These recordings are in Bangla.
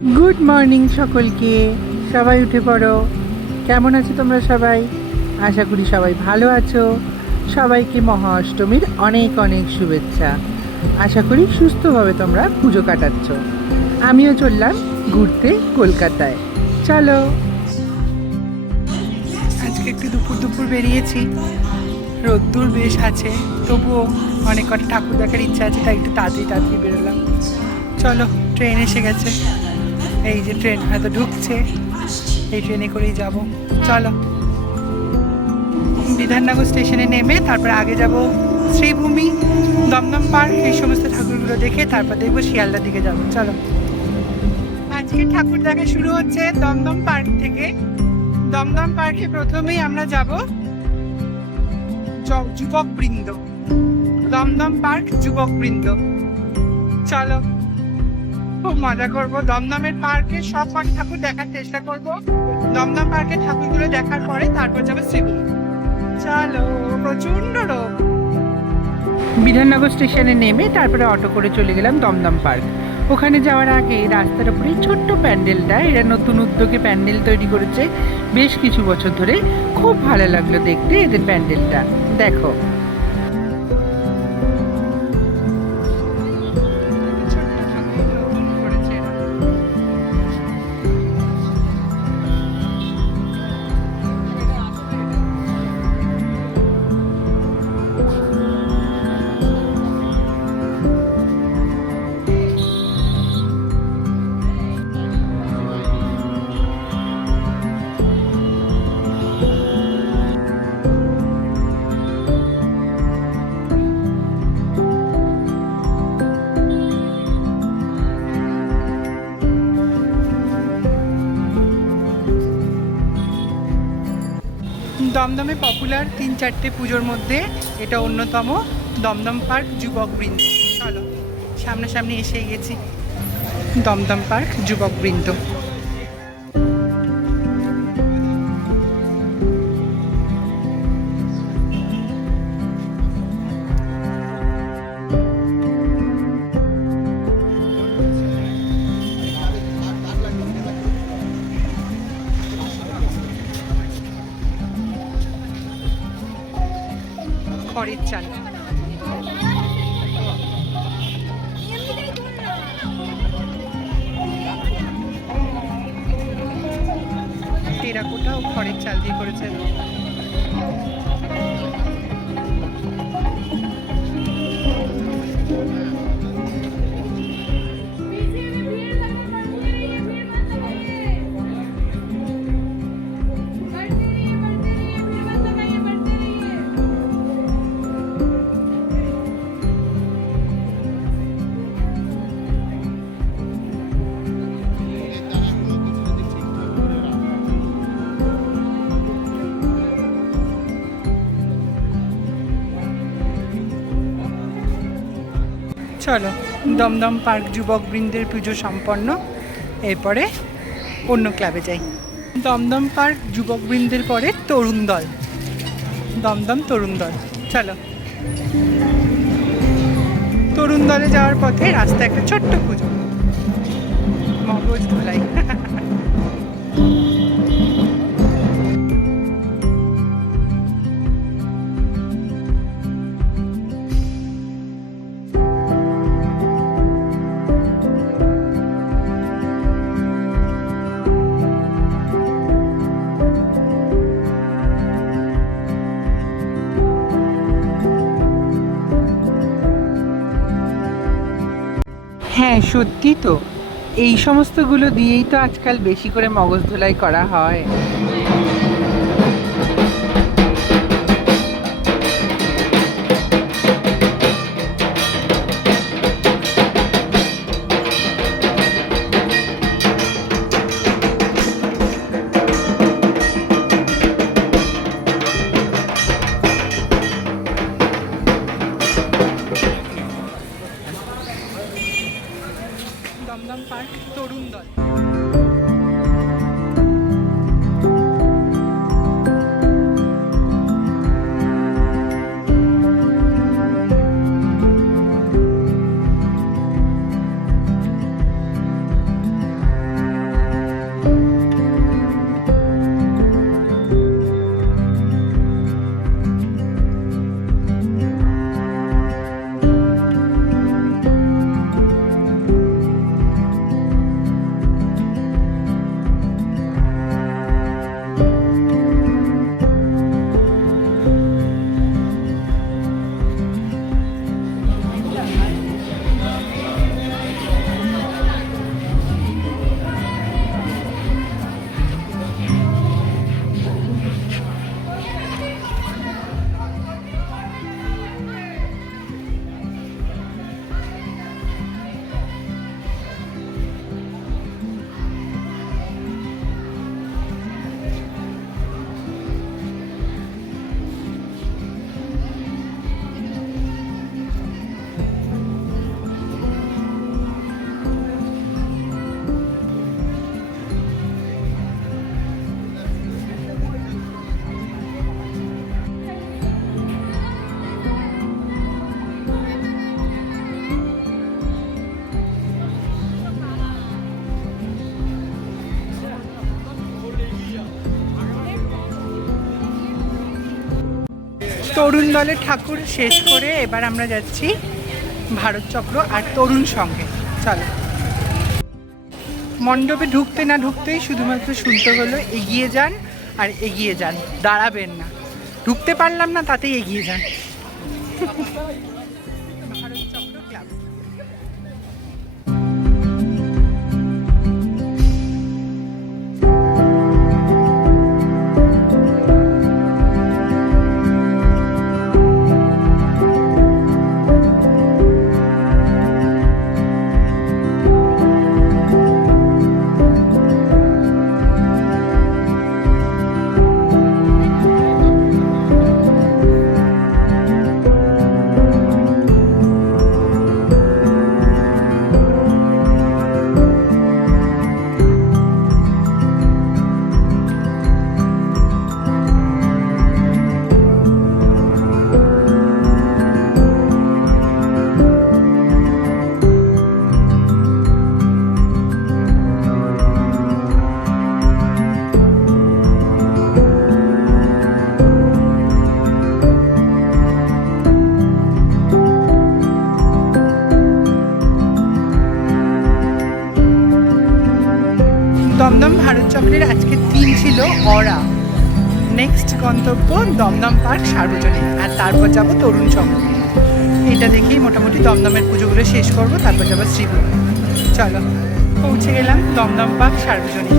গুড মর্নিং সকলকে। সবাই উঠে পড়ো। কেমন আছো তোমরা সবাই? আশা করি সবাই ভালো আছো। সবাইকে মহা অষ্টমীর অনেক অনেক শুভেচ্ছা। আশা করি সুস্থভাবে তোমরা পুজো কাটাচ্ছ। আমিও চললাম ঘুরতে কলকাতায়। চলো। আজকে একটু দুপুর দুপুর বেরিয়েছি, রোদ্দুর বেশ আছে, তবুও অনেক কটা ঠাকুর দেখার ইচ্ছা আছে, তাই একটু তাড়াতাড়ি তাড়াতাড়ি বেরোলাম। চলো, ট্রেন এসে গেছে। এই যে ট্রেন হয়তো ঢুকছে, এই ট্রেনে করেই যাব। চলো, বিধাননগর স্টেশনে নেমে তারপর আগে যাব শ্রীভূমি, দমদম পার্ক, এই সমস্ত ঠাকুরগুলো দেখে তারপর দেখবো শিয়ালদার দিকে যাব। চলো, আজকে ঠাকুর দেখা শুরু হচ্ছে দমদম পার্ক থেকে। দমদম পার্কে প্রথমেই আমরা যাব যুবক বৃন্দ, দমদম পার্ক যুবক বৃন্দ। চলো, খুব মজা করব। দমদমের পার্কে সব কটি ঠাকুর দেখার চেষ্টা করব। দমদম পার্কের ঠাকুরগুলো দেখার পরে তারপর যাবে শ্রীভূমি। চলো, প্রচন্ড রোদ। বিধাননগর স্টেশনে নেমে তারপরে অটো করে চলে গেলাম দমদম পার্ক। ওখানে যাওয়ার আগে রাস্তার উপরে ছোট্ট প্যান্ডেলটা, এরা নতুন উদ্যোগে প্যান্ডেল তৈরি করেছে বেশ কিছু বছর ধরে। খুব ভালো লাগলো দেখতে এদের প্যান্ডেলটা। দেখো, দমদমে পপুলার 3-4টে পুজোর মধ্যে এটা অন্যতম, দমদম পার্ক যুবক বৃন্দ। চলো, সামনাসামনি এসে গেছি, দমদম পার্ক যুবক বৃন্দ। খড়ের চাল, টেরাকোটা ও খড়ের চাল দিয়ে করেছে। চলো, দমদম পার্ক যুবক বৃন্দের পুজো সম্পন্ন। এরপরে অন্য ক্লাবে যাই। দমদম পার্ক যুবক বৃন্দের পরে তরুণ দল, দমদম তরুণ দল। চলো, তরুণ দলে যাওয়ার পথে রাস্তায় একটা ছোট্ট পুজো, মগজ ধোলাই। হ্যাঁ, সত্যি তো, এই সমস্তগুলো দিয়েই তো আজকাল বেশি করে মগজ ধোলাই করা হয়। দমদম পার্ক তরুণ দল। তরুণ দলের ঠাকুর শেষ করে এবার আমরা যাচ্ছি ভারত চক্র আর তরুণ সঙ্গে। চলো। মণ্ডপে ঢুকতে না ঢুকতেই শুধুমাত্র শুনতে হলো এগিয়ে যান আর এগিয়ে যান, দাঁড়াবেন না। ঢুকতে পারলাম না, তাতেই এগিয়ে যান। ভারত চক্র ক্লাব। দমদম ভারত চক্রের আজকে থিম ছিল অরা। নেক্সট গন্তব্য দমদম পার্ক সার্বজনীন, আর তারপর যাব তরুণ সংঘ। এটা দেখেই মোটামুটি দমদমের পুজোগুলো শেষ করব, তারপর যাবো শ্রীপুর। চলো, পৌঁছে গেলাম দমদম পার্ক সার্বজনীন।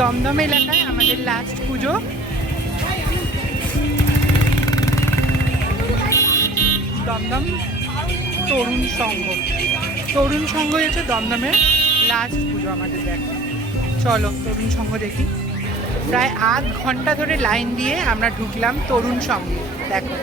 দমদম এলাকায় আমাদের লাস্ট পুজো। দমদম তরুণ সংঘ। তরুণ সংঘ হচ্ছে দমদমের লাস্ট পুজো আমাদের। দেখো, চলো তরুণ সংঘ দেখি। প্রায় আধ ঘন্টা ধরে লাইন দিয়ে আমরা ঢুকলাম তরুণ সংঘে। দেখো।